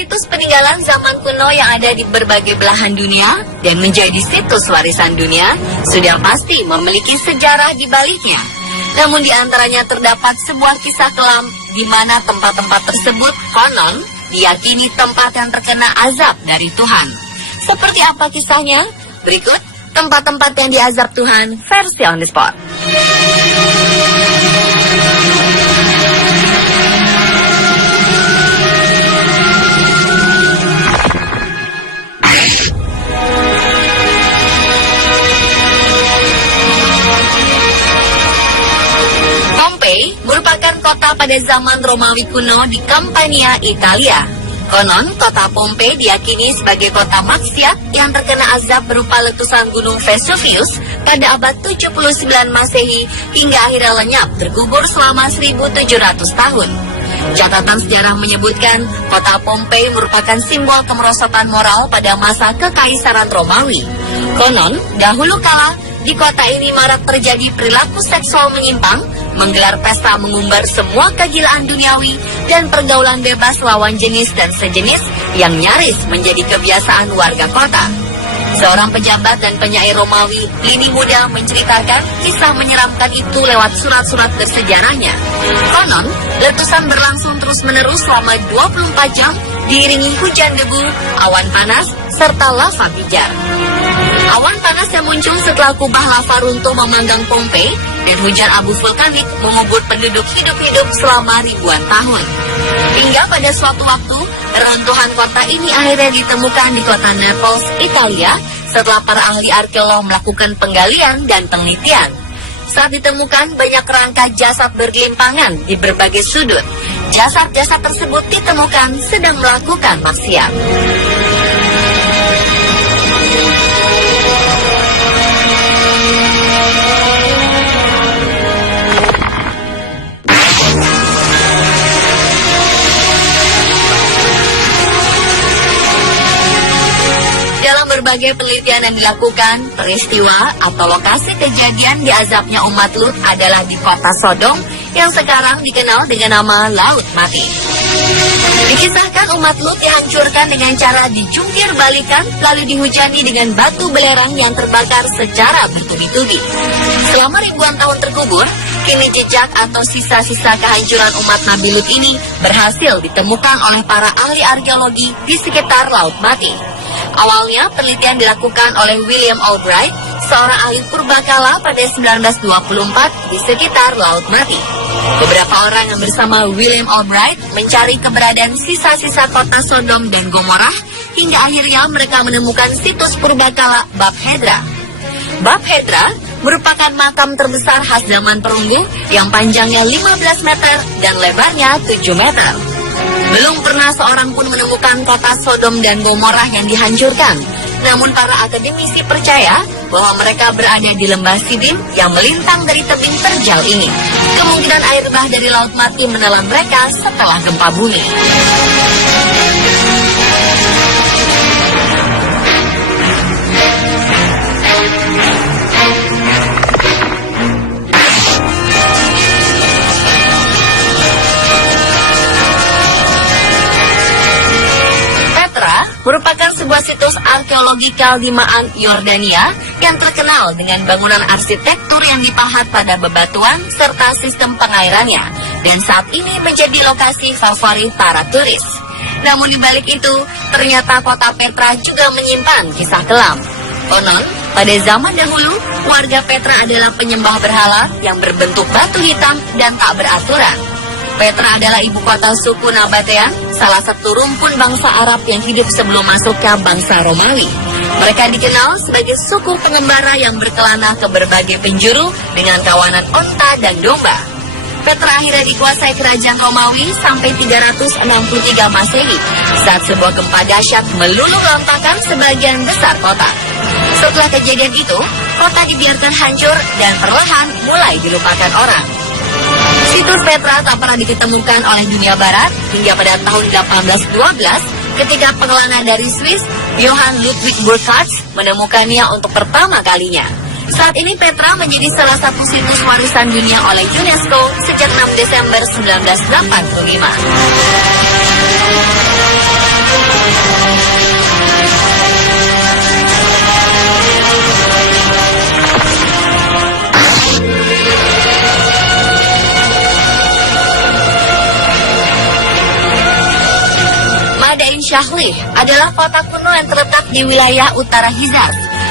situs peninggalan zaman kuno yang ada di berbagai belahan dunia dan menjadi situs warisan dunia sudah pasti memiliki sejarah di baliknya. Namun di antaranya terdapat sebuah kisah kelam di mana tempat-tempat tersebut konon diyakini tempat yang terkena azab dari Tuhan. Seperti apa kisahnya? Berikut tempat-tempat yang diazab Tuhan versi on the spot. Pompei merupakan kota pada zaman Romawi kuno di Campania, Italia. Konon, kota Pompei diyakini sebagai kota maksiat yang terkena azab berupa letusan gunung Vesuvius pada abad 79 Masehi hingga akhirnya lenyap terkubur selama 1700 tahun. Catatan sejarah menyebutkan kota Pompei merupakan simbol kemerosotan moral pada masa kekaisaran Romawi. Konon, dahulu kala di kota ini marak terjadi perilaku seksual menyimpang, menggelar pesta mengumbar semua kegilaan duniawi dan pergaulan bebas lawan jenis dan sejenis yang nyaris menjadi kebiasaan warga kota. Seorang pejabat dan penyair Romawi, Pliny Muda, menceritakan kisah menyeramkan itu lewat surat-surat bersejarahnya. Konon, letusan berlangsung terus-menerus selama 24 jam, diiringi hujan debu, awan panas, serta lava pijar. Awan panas yang muncul setelah kubah lava runtuh memanggang Pompei dan hujan abu vulkanik mengubur penduduk hidup-hidup selama ribuan tahun. Hingga pada suatu waktu, reruntuhan kota ini akhirnya ditemukan di kota Naples, Italia, setelah para ahli arkeolog melakukan penggalian dan penelitian. Saat ditemukan banyak rangka jasad bergelimpangan di berbagai sudut. Jasad-jasad tersebut ditemukan sedang melakukan maksiat. Berbagai penelitian yang dilakukan, peristiwa atau lokasi kejadian diazabnya umat Lut adalah di kota Sodom yang sekarang dikenal dengan nama Laut Mati. Dikisahkan umat Lut dihancurkan dengan cara dijungkir balikan lalu dihujani dengan batu belerang yang terbakar secara bertubi-tubi. Selama ribuan tahun terkubur, kini jejak atau sisa-sisa kehancuran umat Nabi Lut ini berhasil ditemukan oleh para ahli arkeologi di sekitar Laut Mati. Awalnya penelitian dilakukan oleh William Albright, seorang ahli purbakala pada 1924 di sekitar Laut Mati. Beberapa orang yang bersama William Albright mencari keberadaan sisa-sisa kota Sodom dan Gomorrah hingga akhirnya mereka menemukan situs purbakala Bab Hedra. Bab Hedra merupakan makam terbesar khas zaman perunggu yang panjangnya 15 meter dan lebarnya 7 meter. Belum pernah seorang pun menemukan kota Sodom dan Gomorrah yang dihancurkan. Namun para akademisi percaya bahwa mereka berada di lembah Sidim yang melintang dari tebing terjal ini. Kemungkinan air bah dari Laut Mati menelan mereka setelah gempa bumi. Merupakan sebuah situs arkeologikal di Ma'an, Yordania yang terkenal dengan bangunan arsitektur yang dipahat pada bebatuan serta sistem pengairannya dan saat ini menjadi lokasi favorit para turis. Namun di balik itu, ternyata kota Petra juga menyimpan kisah kelam. Konon, pada zaman dahulu, warga Petra adalah penyembah berhala yang berbentuk batu hitam dan tak beraturan. Petra adalah ibu kota suku Nabatean, salah satu rumpun bangsa Arab yang hidup sebelum masuknya bangsa Romawi. Mereka dikenal sebagai suku pengembara yang berkelana ke berbagai penjuru dengan kawanan onta dan domba. Petra akhirnya dikuasai kerajaan Romawi sampai 363 Masehi saat sebuah gempa dahsyat meluluh lantakan sebagian besar kota. Setelah kejadian itu, kota dibiarkan hancur dan perlahan mulai dilupakan orang. Situs Petra tak pernah ditemukan oleh dunia barat hingga pada tahun 1812 ketika pengelana dari Swiss, Johann Ludwig Burckhardt, menemukannya untuk pertama kalinya. Saat ini Petra menjadi salah satu situs warisan dunia oleh UNESCO sejak 6 Desember 1985. Madain Syahlih adalah kota kuno yang terletak di wilayah utara Hijaz.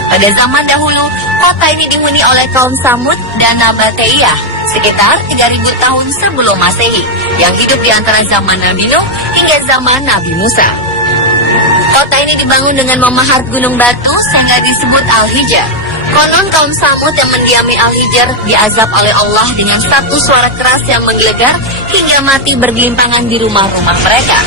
Pada zaman dahulu, kota ini dihuni oleh kaum Samud dan Nabateiyah sekitar 3000 tahun sebelum Masehi, yang hidup di antara zaman Nabi Nuh hingga zaman Nabi Musa. Kota ini dibangun dengan memahat gunung batu sehingga disebut Al-Hijr. Konon kaum Samud yang mendiami Al-Hijr diazab oleh Allah dengan satu suara keras yang menggelegar hingga mati bergelimpangan di rumah-rumah mereka.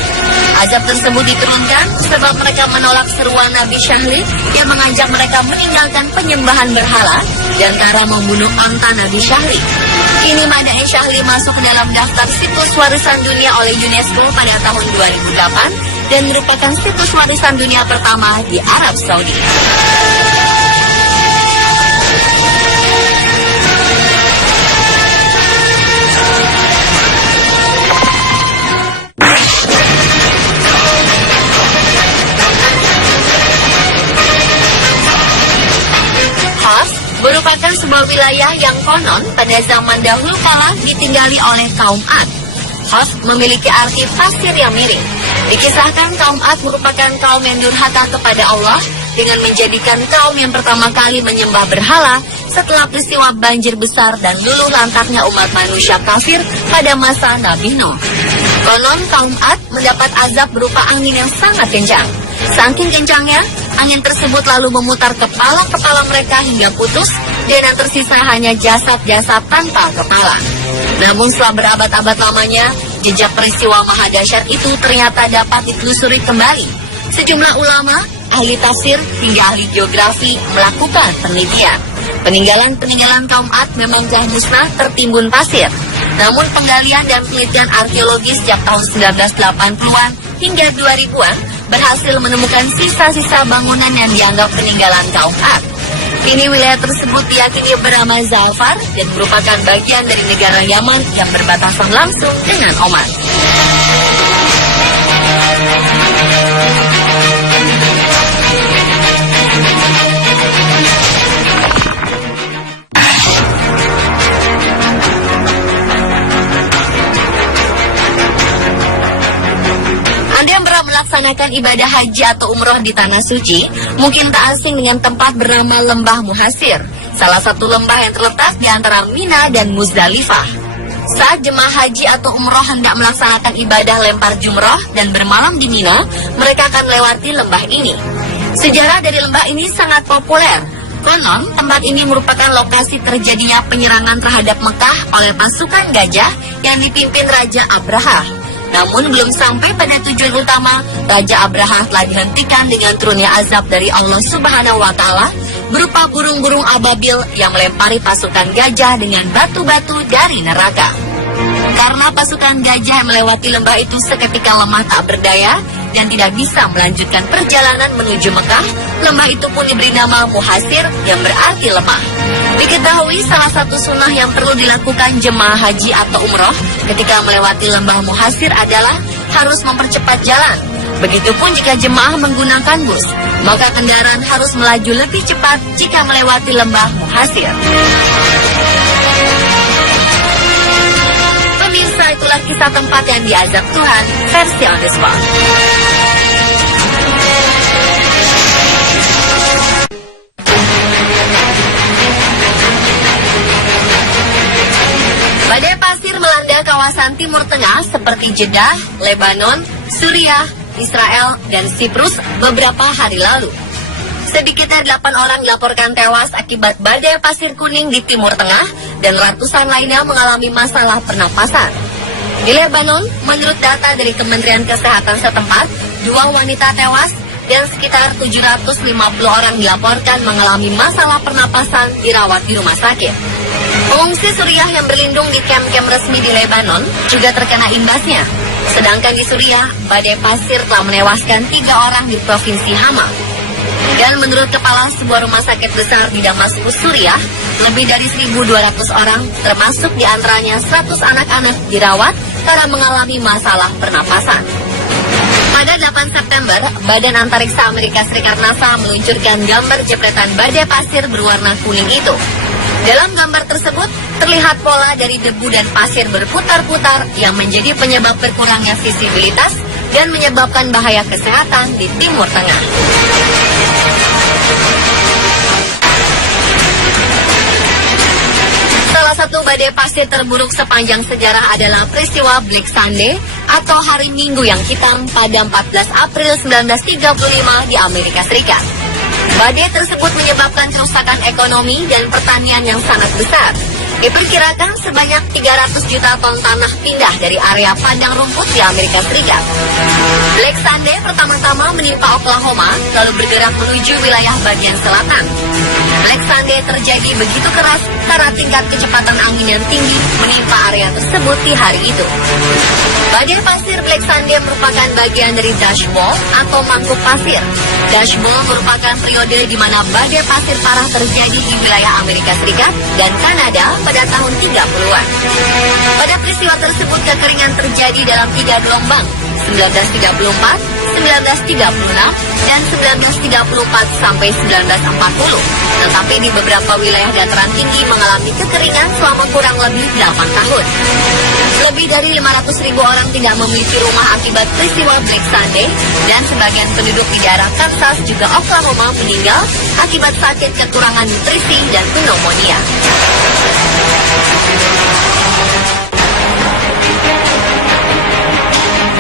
Azab tersebut diturunkan sebab mereka menolak seruan Nabi Syahlih yang mengajak mereka meninggalkan penyembahan berhala dan cara membunuh onta Nabi Syahlih. Kini Madain Syahlih masuk dalam daftar situs warisan dunia oleh UNESCO pada tahun 2008 dan merupakan situs warisan dunia pertama di Arab Saudi. Merupakan sebuah wilayah yang konon pada zaman dahulu kala ditinggali oleh kaum Ad. Hos memiliki arti pasir yang miring. Dikisahkan kaum Ad merupakan kaum yang durhaka kepada Allah dengan menjadikan kaum yang pertama kali menyembah berhala setelah peristiwa banjir besar dan luluh lantaknya umat manusia kafir pada masa Nabi Nuh. Konon kaum Ad mendapat azab berupa angin yang sangat kencang. Saking kencangnya, angin tersebut lalu memutar kepala-kepala mereka hingga putus, dan yang tersisa hanya jasad-jasad tanpa kepala. Namun setelah berabad-abad lamanya, jejak peristiwa mahadahsyat itu ternyata dapat ditelusuri kembali. Sejumlah ulama, ahli tafsir, hingga ahli geografi melakukan penelitian. Peninggalan-peninggalan kaum Ad memang telah musnah tertimbun pasir. Namun penggalian dan penelitian arkeologi sejak tahun 1980-an hingga 2000-an berhasil menemukan sisa-sisa bangunan yang dianggap peninggalan kaum Ad. Kini wilayah tersebut diyakini bernama Za'far dan merupakan bagian dari negara Yaman yang berbatasan langsung dengan Oman. Melaksanakan ibadah haji atau umroh di Tanah Suci, mungkin tak asing dengan tempat bernama Lembah Muhasir, salah satu lembah yang terletak di antara Mina dan Muzdalifah. Saat jemaah haji atau umroh hendak melaksanakan ibadah lempar jumroh dan bermalam di Mina, mereka akan melewati lembah ini. Sejarah dari lembah ini sangat populer. Konon, tempat ini merupakan lokasi terjadinya penyerangan terhadap Mekah oleh pasukan gajah yang dipimpin Raja Abraha. Namun belum sampai pada tujuan utama, Raja Abraha telah dihentikan dengan turunnya azab dari Allah Subhanahu wa Ta'ala berupa burung-burung ababil yang melempari pasukan gajah dengan batu-batu dari neraka. Karena pasukan gajah yang melewati lembah itu seketika lemah tak berdaya dan tidak bisa melanjutkan perjalanan menuju Mekah, lembah itu pun diberi nama Muhasir yang berarti lemah. Diketahui salah satu sunnah yang perlu dilakukan jemaah haji atau umroh ketika melewati lembah Muhasir adalah harus mempercepat jalan. Begitupun jika jemaah menggunakan bus, maka kendaraan harus melaju lebih cepat jika melewati lembah Muhasir. Pemirsa, itulah kisah tempat yang diazab Tuhan versi on the spot. Badai pasir melanda kawasan Timur Tengah seperti Jeddah, Lebanon, Suriah, Israel, dan Siprus beberapa hari lalu. Sedikitnya 8 orang dilaporkan tewas akibat badai pasir kuning di Timur Tengah dan ratusan lainnya mengalami masalah pernapasan. Di Lebanon, menurut data dari Kementerian Kesehatan setempat, 2 wanita tewas dan sekitar 750 orang dilaporkan mengalami masalah pernapasan dirawat di rumah sakit. Pengungsi Suriah yang berlindung di kamp-kamp resmi di Lebanon juga terkena imbasnya. Sedangkan di Suriah, badai pasir telah menewaskan 3 orang di Provinsi Hama. Dan menurut kepala sebuah rumah sakit besar di Damaskus, Suriah, lebih dari 1.200 orang, termasuk diantaranya 100 anak-anak dirawat karena mengalami masalah pernapasan. Pada 8 September, Badan Antariksa Amerika Serikat NASA meluncurkan gambar jepretan badai pasir berwarna kuning itu. Dalam gambar tersebut, terlihat pola dari debu dan pasir berputar-putar yang menjadi penyebab berkurangnya visibilitas dan menyebabkan bahaya kesehatan di Timur Tengah. Salah satu badai pasir terburuk sepanjang sejarah adalah peristiwa Black Sunday atau Hari Minggu yang Hitam pada 14 April 1935 di Amerika Serikat. Badai tersebut menyebabkan kerusakan ekonomi dan pertanian yang sangat besar. Diperkirakan sebanyak 300 juta ton tanah pindah dari area padang rumput di Amerika Serikat. Black Sunday pertama-tama menimpa Oklahoma, lalu bergerak menuju wilayah bagian selatan. Black Sunday terjadi begitu keras karena tingkat kecepatan angin yang tinggi menimpa area tersebut di hari itu. Badai pasir Black Sunday merupakan bagian dari Dust Bowl atau mangkuk pasir. Dust Bowl merupakan periode di mana badai pasir parah terjadi di wilayah Amerika Serikat dan Kanada pada tahun 30-an. Pada peristiwa tersebut kekeringan terjadi dalam 3 gelombang, 1934, 1936, dan 1934 sampai 1940. Tetapi di beberapa wilayah dataran tinggi mengalami kekeringan selama kurang lebih 8 tahun. Lebih dari 500.000 orang tidak memiliki rumah akibat peristiwa Black Sunday, dan sebagian penduduk di daerah Kansas juga Oklahoma meninggal akibat sakit kekurangan nutrisi dan pneumonia.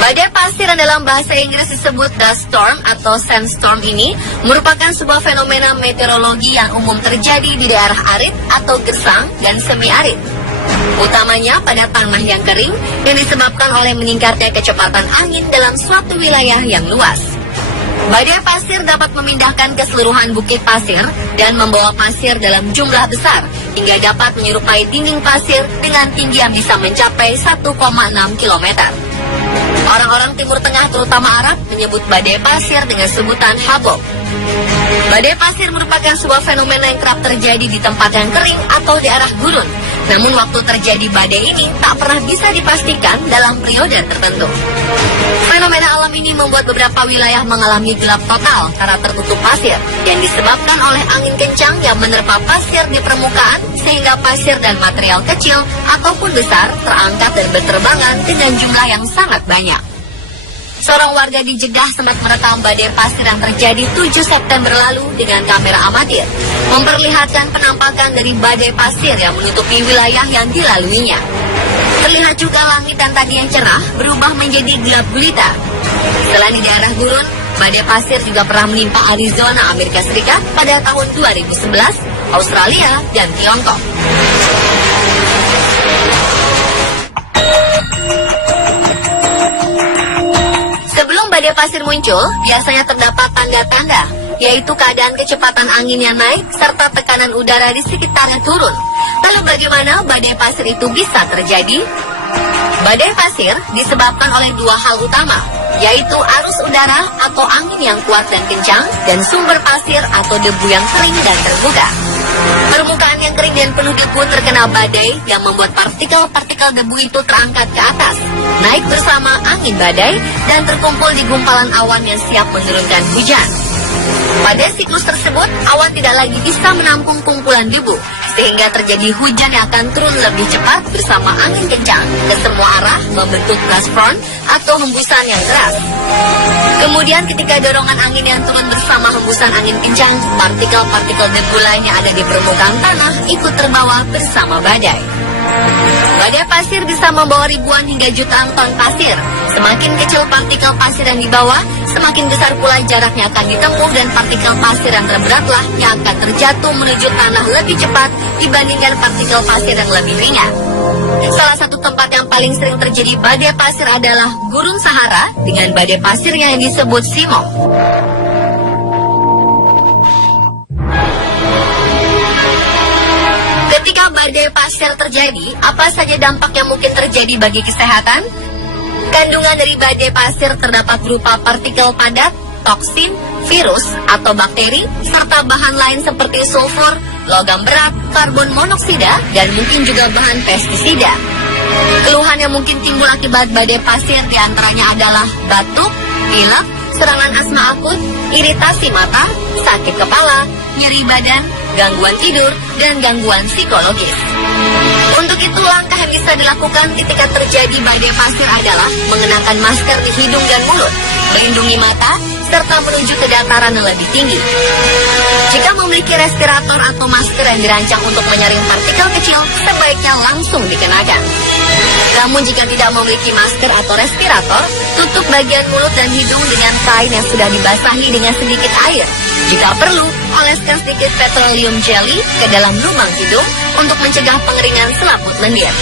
Badai pasir yang dalam bahasa Inggris disebut dust storm atau sandstorm ini merupakan sebuah fenomena meteorologi yang umum terjadi di daerah arid atau gersang dan semi arid. Utamanya pada tanah yang kering yang disebabkan oleh meningkatnya kecepatan angin dalam suatu wilayah yang luas. Badai pasir dapat memindahkan keseluruhan bukit pasir dan membawa pasir dalam jumlah besar hingga dapat menyerupai dinding pasir dengan tinggi yang bisa mencapai 1,6 km. Orang-orang Timur Tengah terutama Arab menyebut badai pasir dengan sebutan habok. Badai pasir merupakan sebuah fenomena yang kerap terjadi di tempat yang kering atau di arah gurun. Namun waktu terjadi badai ini tak pernah bisa dipastikan dalam periode tertentu. Fenomena alam ini membuat beberapa wilayah mengalami gelap total karena tertutup pasir yang disebabkan oleh angin kencang yang menerpa pasir di permukaan sehingga pasir dan material kecil ataupun besar terangkat dan berterbangan dengan jumlah yang sangat banyak. Seorang warga di Jeddah sempat merekam badai pasir yang terjadi 7 September lalu dengan kamera amatir, memperlihatkan penampakan dari badai pasir yang menutupi wilayah yang dilaluinya. Terlihat juga langit yang tadi yang cerah berubah menjadi gelap gulita. Selain di daerah gurun, badai pasir juga pernah menimpa Arizona, Amerika Serikat pada tahun 2011, Australia, dan Tiongkok. Sebelum badai pasir muncul, biasanya terdapat tanda-tanda, yaitu keadaan kecepatan angin yang naik serta tekanan udara di sekitarnya turun. Lalu bagaimana badai pasir itu bisa terjadi? Badai pasir disebabkan oleh dua hal utama, yaitu arus udara atau angin yang kuat dan kencang, dan sumber pasir atau debu yang kering dan terbuka. Permukaan yang kering dan penuh debu terkena badai yang membuat partikel-partikel debu itu terangkat ke atas, naik bersama angin badai, dan terkumpul di gumpalan awan yang siap menurunkan hujan. Pada siklus tersebut, awan tidak lagi bisa menampung kumpulan debu, sehingga terjadi hujan yang akan turun lebih cepat bersama angin kencang ke semua arah membentuk blast front atau hembusan yang keras. Kemudian ketika dorongan angin yang turun bersama hembusan angin kencang, partikel-partikel debu lain yang ada di permukaan tanah ikut terbawa bersama badai. Badai pasir bisa membawa ribuan hingga jutaan ton pasir. Semakin kecil partikel pasir yang dibawa, semakin besar pula jaraknya akan ditempuh, dan partikel pasir yang terberatlah yang akan terjatuh menuju tanah lebih cepat dibandingkan partikel pasir yang lebih ringan. Salah satu tempat yang paling sering terjadi badai pasir adalah Gurun Sahara dengan badai pasirnya yang disebut Simok. Ketika badai pasir terjadi, apa saja dampak yang mungkin terjadi bagi kesehatan? Kandungan dari badai pasir terdapat berupa partikel padat, toksin, virus atau bakteri, serta bahan lain seperti sulfur, logam berat, karbon monoksida, dan mungkin juga bahan pestisida. Keluhan yang mungkin timbul akibat badai pasir diantaranya adalah batuk, pilek, serangan asma akut, iritasi mata, sakit kepala, nyeri badan, gangguan tidur, dan gangguan psikologis. Untuk itu, langkah yang bisa dilakukan ketika terjadi badai pasir adalah mengenakan masker di hidung dan mulut, melindungi mata, serta menuju ke dataran yang lebih tinggi. Jika memiliki respirator atau masker yang dirancang untuk menyaring partikel kecil, sebaiknya langsung dikenakan. Namun jika tidak memiliki masker atau respirator, tutup bagian mulut dan hidung dengan kain yang sudah dibasahi dengan sedikit air. Jika perlu, oleskan sedikit petroleum jelly ke dalam lubang hidung untuk mencegah pengeringan selaput lendir.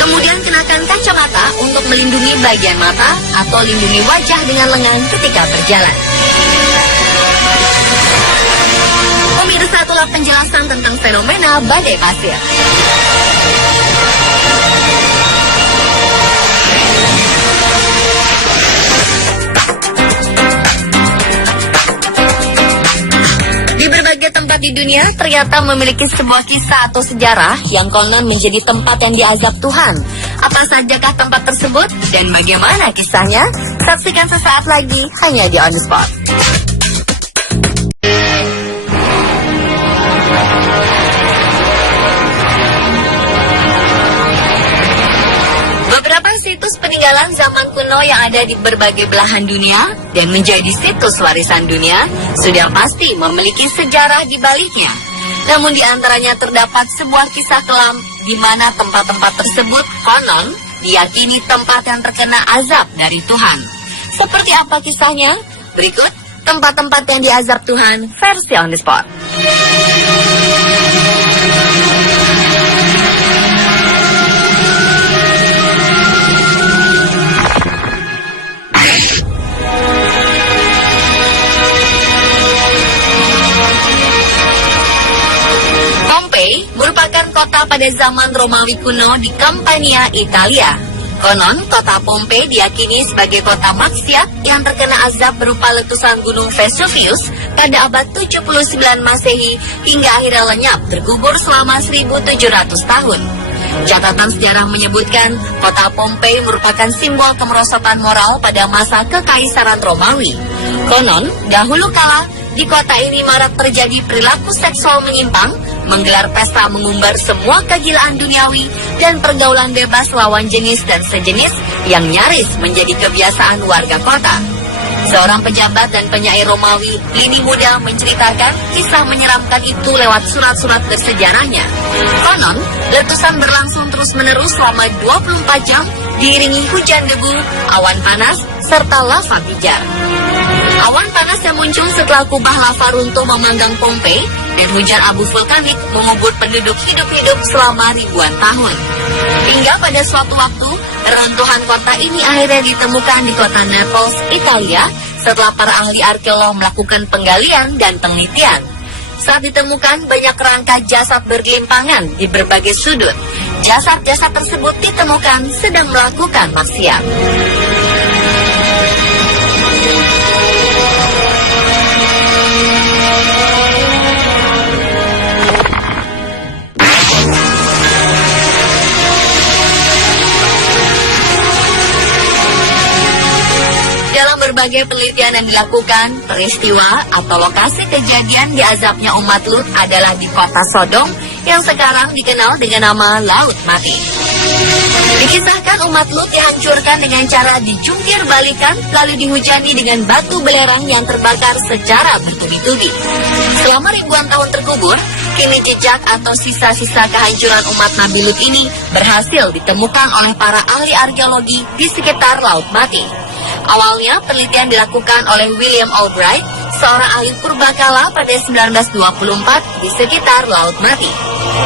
Kemudian kenakan kacamata untuk melindungi bagian mata atau lindungi wajah dengan lengan ketika berjalan. Pemirsa, itulah penjelasan tentang fenomena badai pasir. Di berbagai tempat di dunia ternyata memiliki sebuah kisah atau sejarah yang konon menjadi tempat yang diazab Tuhan. Apa sajakah tempat tersebut dan bagaimana kisahnya? Saksikan sesaat lagi hanya di On The Spot. Situs peninggalan zaman kuno yang ada di berbagai belahan dunia dan menjadi situs warisan dunia sudah pasti memiliki sejarah di baliknya. Namun di antaranya terdapat sebuah kisah kelam di mana tempat-tempat tersebut konon diyakini tempat yang terkena azab dari Tuhan. Seperti apa kisahnya? Berikut tempat-tempat yang diazab Tuhan versi On The Spot. Merupakan kota pada zaman Romawi kuno di Campania, Italia. Konon, kota Pompei diyakini sebagai kota maksiat yang terkena azab berupa letusan gunung Vesuvius pada abad 79 Masehi hingga akhirnya lenyap terkubur selama 1700 tahun. Catatan sejarah menyebutkan kota Pompei merupakan simbol kemerosotan moral pada masa kekaisaran Romawi. Konon, dahulu kala di kota ini marak terjadi perilaku seksual menyimpang, menggelar pesta mengumbar semua kegilaan duniawi dan pergaulan bebas lawan jenis dan sejenis yang nyaris menjadi kebiasaan warga kota. Seorang pejabat dan penyair Romawi, Pliny Muda, menceritakan kisah menyeramkan itu lewat surat-surat bersejarahnya. Konon, letusan berlangsung terus-menerus selama 24 jam, diiringi hujan debu, awan panas, serta lava pijar. Awan panas yang muncul setelah kubah lava runtuh memanggang Pompei dan hujan abu vulkanik mengubur penduduk hidup-hidup selama ribuan tahun. Hingga pada suatu waktu, reruntuhan kota ini akhirnya ditemukan di kota Naples, Italia, setelah para ahli arkeolog melakukan penggalian dan penelitian. Saat ditemukan banyak rangka jasad bergelimpangan di berbagai sudut. Jasad-jasad tersebut ditemukan sedang melakukan maksiat. Dalam berbagai penelitian yang dilakukan, peristiwa atau lokasi kejadian diazabnya umat Lut adalah di kota Sodom yang sekarang dikenal dengan nama Laut Mati. Dikisahkan umat Lut dihancurkan dengan cara dijungkir balikan lalu dihujani dengan batu belerang yang terbakar secara bertubi-tubi. Selama ribuan tahun terkubur, kini jejak atau sisa-sisa kehancuran umat Nabi Lut ini berhasil ditemukan oleh para ahli arkeologi di sekitar Laut Mati. Awalnya penelitian dilakukan oleh William Albright, seorang ahli purbakala pada 1924 di sekitar Laut Mati.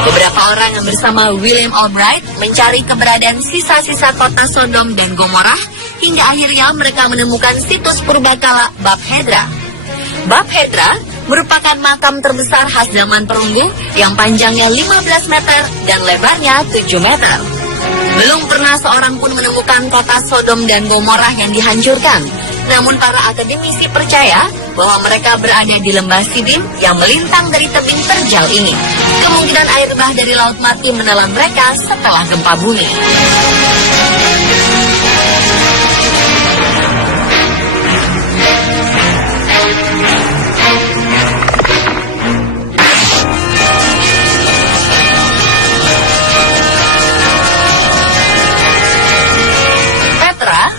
Beberapa orang yang bersama William Albright mencari keberadaan sisa-sisa kota Sodom dan Gomorrah hingga akhirnya mereka menemukan situs purbakala Bab Hedra. Bab Hedra merupakan makam terbesar khas zaman perunggu yang panjangnya 15 meter dan lebarnya 7 meter. Belum pernah seorang pun menemukan kota Sodom dan Gomorrah yang dihancurkan. Namun para akademisi percaya bahwa mereka berada di lembah Sidim yang melintang dari tebing terjal ini. Kemungkinan air bah dari Laut Mati menelan mereka setelah gempa bumi.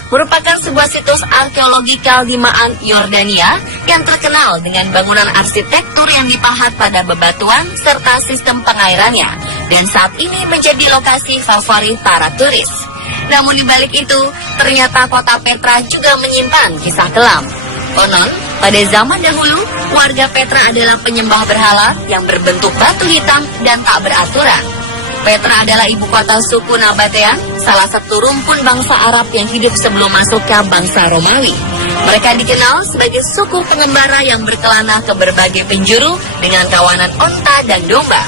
Merupakan sebuah situs arkeologikal di Ma'an, Yordania yang terkenal dengan bangunan arsitektur yang dipahat pada bebatuan serta sistem pengairannya, dan saat ini menjadi lokasi favorit para turis. Namun di balik itu, ternyata kota Petra juga menyimpan kisah kelam. Konon, pada zaman dahulu, warga Petra adalah penyembah berhala yang berbentuk batu hitam dan tak beraturan. Petra adalah ibu kota suku Nabatean, salah satu rumpun bangsa Arab yang hidup sebelum masuknya bangsa Romawi. Mereka dikenal sebagai suku pengembara yang berkelana ke berbagai penjuru dengan kawanan onta dan domba.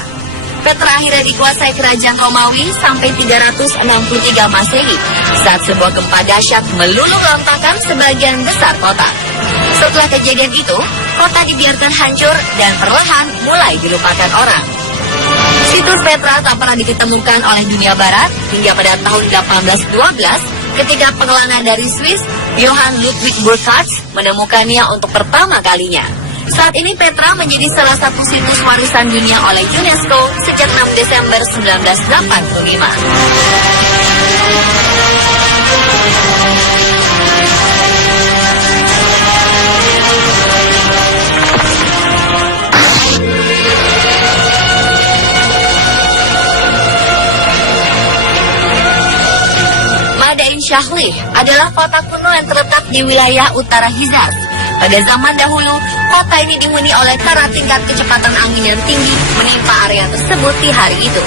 Petra akhirnya dikuasai kerajaan Romawi sampai 363 Masehi saat sebuah gempa dahsyat meluluh lantakan sebagian besar kota. Setelah kejadian itu, kota dibiarkan hancur dan perlahan mulai dilupakan orang. Situs Petra tak pernah ditemukan oleh dunia barat hingga pada tahun 1812 ketika pengelana dari Swiss, Johann Ludwig Burckhardt, menemukannya untuk pertama kalinya. Saat ini Petra menjadi salah satu situs warisan dunia oleh UNESCO sejak 6 Desember 1985. Madain Shahrih adalah kota kuno yang terletak di wilayah utara Hijaz. Pada zaman dahulu, kota ini dihuni oleh karena tingkat kecepatan angin yang tinggi menimpa area tersebut di hari itu.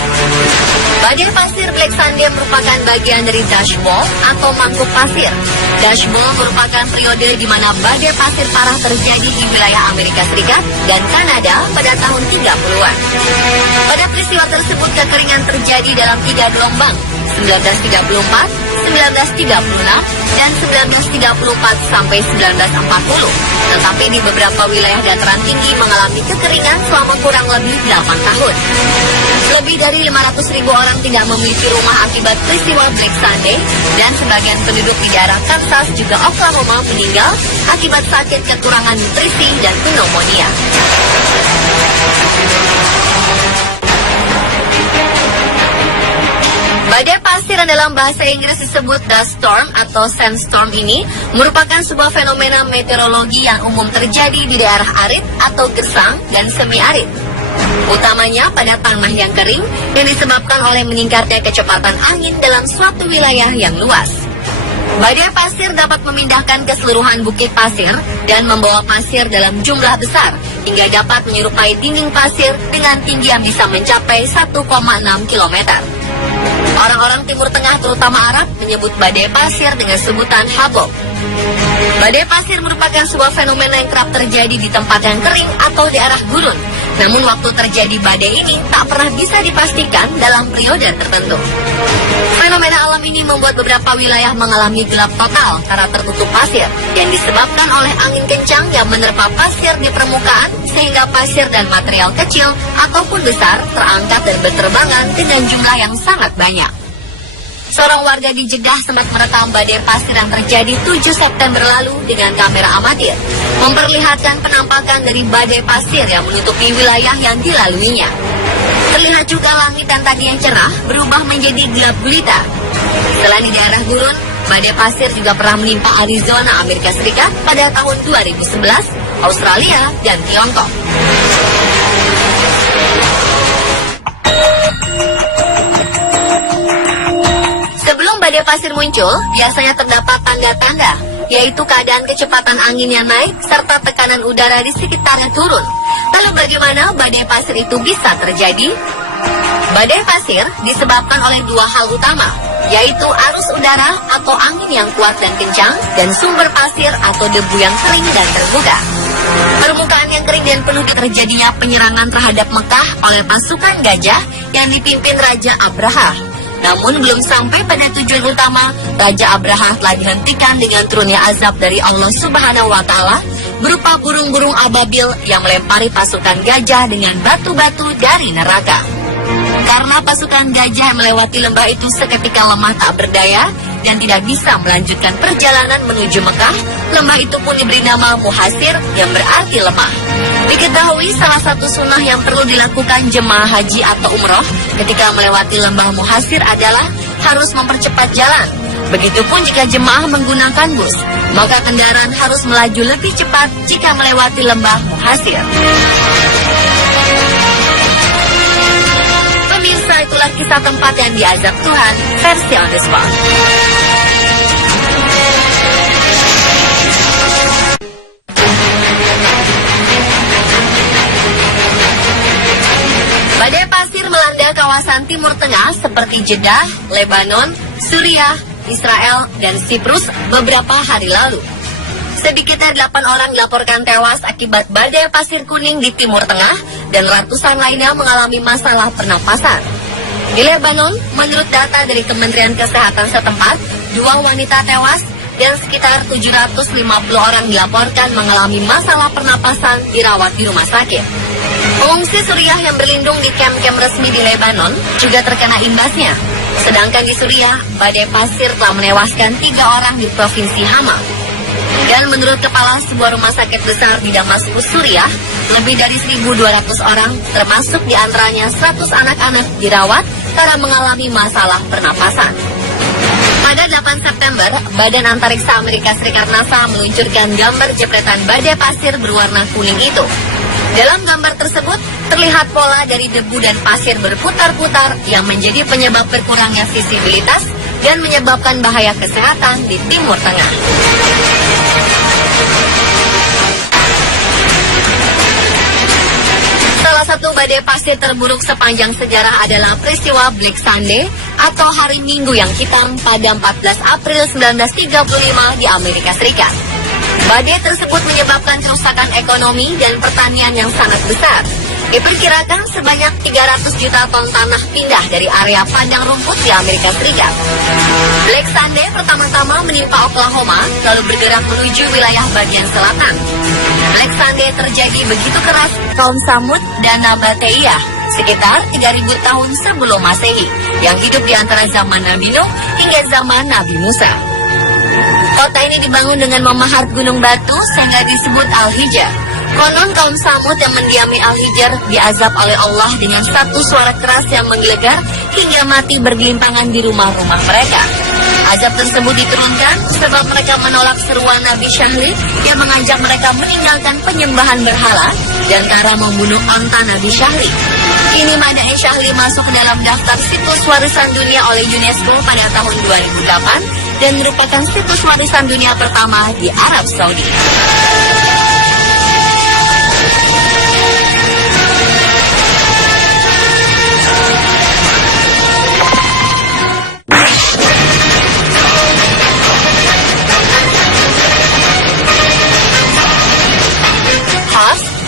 Badai pasir Black Sunday merupakan bagian dari Dust Bowl atau mangkuk pasir. Dust Bowl merupakan periode di mana badai pasir parah terjadi di wilayah Amerika Serikat dan Kanada pada tahun 30-an. Pada peristiwa tersebut, kekeringan terjadi dalam 3 gelombang, 1934, 1936, dan 1934 sampai 1940. Tetapi di beberapa wilayah dataran tinggi mengalami kekeringan selama kurang lebih 8 tahun. Lebih dari 500.000 orang tidak memiliki rumah akibat peristiwa Black Sunday, dan sebagian penduduk di daerah Kansas juga Oklahoma meninggal akibat sakit kekurangan nutrisi dan pneumonia. Badai pasir yang dalam bahasa Inggris disebut dust storm atau sandstorm ini merupakan sebuah fenomena meteorologi yang umum terjadi di daerah arid atau gersang dan semi arid. Utamanya pada tanah yang kering yang disebabkan oleh meningkatnya kecepatan angin dalam suatu wilayah yang luas. Badai pasir dapat memindahkan keseluruhan bukit pasir dan membawa pasir dalam jumlah besar hingga dapat menyerupai dinding pasir dengan tinggi yang bisa mencapai 1,6 km. Orang-orang Timur Tengah terutama Arab menyebut badai pasir dengan sebutan habok. Badai pasir merupakan sebuah fenomena yang kerap terjadi di tempat yang kering atau di arah gurun. Namun waktu terjadi badai ini tak pernah bisa dipastikan dalam periode tertentu. Fenomena alam ini membuat beberapa wilayah mengalami gelap total karena tertutup pasir yang disebabkan oleh angin kencang yang menerpa pasir di permukaan sehingga pasir dan material kecil ataupun besar terangkat dan berterbangan dengan jumlah yang sangat banyak. Seorang warga di Jeddah sempat merekam badai pasir yang terjadi 7 September lalu dengan kamera amatir, memperlihatkan penampakan dari badai pasir yang menutupi wilayah yang dilaluinya. Terlihat juga langit yang tadinya cerah berubah menjadi gelap gulita. Selain di daerah gurun, badai pasir juga pernah menimpa Arizona, Amerika Serikat pada tahun 2011, Australia, dan Tiongkok. Sebelum badai pasir muncul, biasanya terdapat tanda-tanda, yaitu keadaan kecepatan angin yang naik serta tekanan udara di sekitarnya turun. Lalu bagaimana badai pasir itu bisa terjadi? Badai pasir disebabkan oleh 2 hal utama, yaitu arus udara atau angin yang kuat dan kencang, dan sumber pasir atau debu yang kering dan terbuka. Permukaan yang kering dan penuh terjadinya penyerangan terhadap Mekah oleh pasukan gajah yang dipimpin Raja Abraha. Namun belum sampai pada tujuan utama, Raja Abraha telah dihentikan dengan turunnya azab dari Allah Subhanahu wa Ta'ala berupa burung-burung ababil yang melempari pasukan gajah dengan batu-batu dari neraka. Karena pasukan gajah yang melewati lembah itu seketika lemah tak berdaya, dan tidak bisa melanjutkan perjalanan menuju Mekah, lembah itu pun diberi nama Muhasir yang berarti lemah. Diketahui salah satu sunnah yang perlu dilakukan jemaah haji atau umroh ketika melewati lembah Muhasir adalah harus mempercepat jalan. Begitupun jika jemaah menggunakan bus, maka kendaraan harus melaju lebih cepat jika melewati lembah Muhasir. Pemirsa, itulah kisah tempat yang diazab Tuhan versi on the spot. Badai pasir melanda kawasan Timur Tengah seperti Jeddah, Lebanon, Suriah, Israel, dan Siprus beberapa hari lalu. Sedikitnya 8 orang dilaporkan tewas akibat badai pasir kuning di Timur Tengah dan ratusan lainnya mengalami masalah pernapasan. Di Lebanon, menurut data dari Kementerian Kesehatan setempat, 2 wanita tewas dan sekitar 750 orang dilaporkan mengalami masalah pernapasan dirawat di rumah sakit. Pengungsi Suriah yang berlindung di kamp-kamp resmi di Lebanon juga terkena imbasnya. Sedangkan di Suriah, badai pasir telah menewaskan 3 orang di Provinsi Hama. Dan menurut kepala sebuah rumah sakit besar di Damaskus, Suriah, lebih dari 1.200 orang, termasuk diantaranya 100 anak-anak, dirawat karena mengalami masalah pernapasan. Pada 8 September, Badan Antariksa Amerika Serikat NASA meluncurkan gambar jepretan badai pasir berwarna kuning itu. Dalam gambar tersebut, terlihat pola dari debu dan pasir berputar-putar yang menjadi penyebab berkurangnya visibilitas dan menyebabkan bahaya kesehatan di Timur Tengah. Salah satu badai pasir terburuk sepanjang sejarah adalah peristiwa Black Sunday atau Hari Minggu yang Hitam pada 14 April 1935 di Amerika Serikat. Badai tersebut menyebabkan kerusakan ekonomi dan pertanian yang sangat besar. Diperkirakan sebanyak 300 juta ton tanah pindah dari area padang rumput di Amerika Serikat. Black Sunday pertama-tama menimpa Oklahoma, lalu bergerak menuju wilayah bagian selatan. Black Sunday terjadi begitu keras kaum Samud dan Nabateiyah sekitar 3.000 tahun sebelum Masehi, yang hidup di antara zaman Nabi Nuh hingga zaman Nabi Musa. Kota ini dibangun dengan memahat gunung batu sehingga disebut Al-Hijr. Konon kaum Samud yang mendiami Al-Hijr diazab oleh Allah dengan satu suara keras yang menggelegar hingga mati bergelimpangan di rumah-rumah mereka. Azab tersebut diturunkan sebab mereka menolak seruan Nabi Syahli yang mengajak mereka meninggalkan penyembahan berhala dan cara membunuh onta Nabi Syahli. Kini Madain Syahli masuk dalam daftar situs warisan dunia oleh UNESCO pada tahun 2008 dan merupakan situs warisan dunia pertama di Arab Saudi.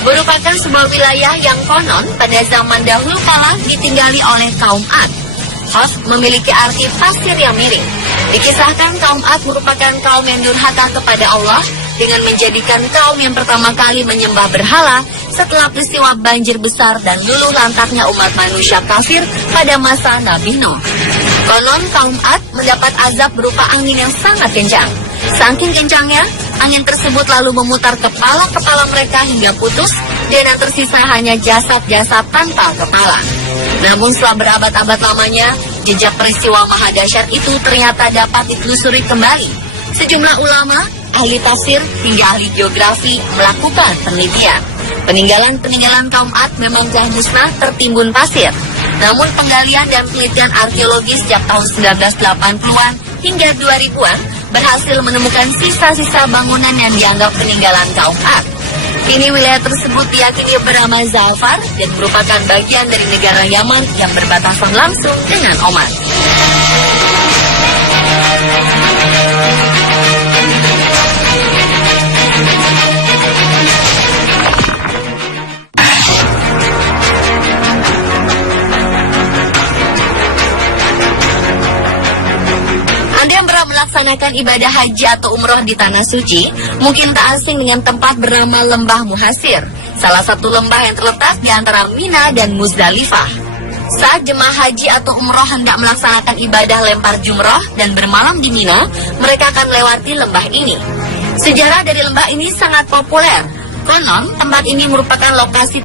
Merupakan sebuah wilayah yang konon pada zaman dahulu kala ditinggali oleh kaum Ad. Hos memiliki arti pasir yang miring. Dikisahkan kaum Ad merupakan kaum yang durhaka kepada Allah dengan menjadikan kaum yang pertama kali menyembah berhala setelah peristiwa banjir besar dan luluh lantaknya umat manusia kafir pada masa Nabi Nuh. Konon kaum Ad mendapat azab berupa angin yang sangat kencang. Saking kencangnya, angin tersebut lalu memutar kepala-kepala mereka hingga putus, dan yang tersisa hanya jasad-jasad tanpa kepala. Namun setelah berabad-abad lamanya, jejak peristiwa maha dahsyat itu ternyata dapat ditelusuri kembali. Sejumlah ulama, ahli tafsir, hingga ahli geografi melakukan penelitian. Peninggalan-peninggalan kaum Ad memang telah musnah tertimbun pasir. Namun penggalian dan penelitian arkeologi sejak tahun 1980-an hingga 2000-an berhasil menemukan sisa-sisa bangunan yang dianggap peninggalan kaum Ad. Kini wilayah tersebut diyakini bernama Za'afar dan merupakan bagian dari negara Yaman yang berbatasan langsung dengan Oman. Melaksanakan ibadah haji atau umroh di Tanah Suci, mungkin tak asing dengan tempat bernama Lembah Muhasir, salah satu lembah yang terletak di antara Mina dan Muzdalifah. Saat jemaah haji atau umroh hendak melaksanakan ibadah lempar jumroh dan bermalam di Mina, mereka akan melewati lembah ini. Sejarah dari lembah ini sangat populer. Konon, tempat ini merupakan lokasi